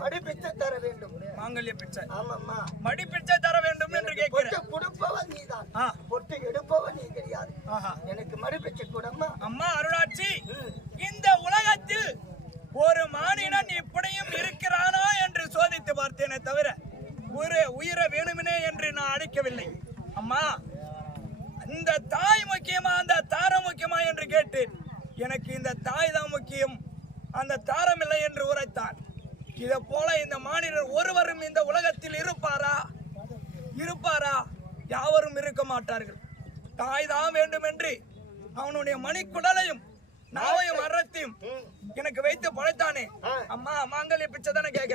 மடி பிச்சை தர வேண்டும். மாங்கல்ய பிச்சை. ஆமாம்மா. மடி பிச்சை தர வேண்டும் என்று கேட்கிறேன். கொடுப்பவன் நீதான், பொட்டு எடுப்பவன் நீ கிடையாது. எனக்கு மடி பிச்சை கூடம்மா. அம்மா அருளாட்சி, இந்த உலகத்தில் ஒரு மானிடன் இப்படியும் இருக்கிறானோ என்று சோதித்து பார்த்தேனே தவிர உயிரை வேணுமினே என்று நான் அழைக்கவில்லை. அம்மா, இந்த தாய் முக்கியமா அந்த தாரம் முக்கியமா என்று கேட்டேன். எனக்கு இந்த தாய் தான் முக்கியம், அந்த தாரம் இல்லை என்று உரைத்தான். இதை போல இந்த மானிடர் ஒருவரும் இந்த உலகத்தில் இருப்பாரா? யாவரும் இருக்க மாட்டார்கள். தாய் தான் வேண்டும் என்று அவனுடைய மணிக்குடலையும் நாவையும் அறத்தையும் எனக்கு வைத்து படைத்தானே. அம்மா, மாங்கல்ய பிச்சை தானே கேட்க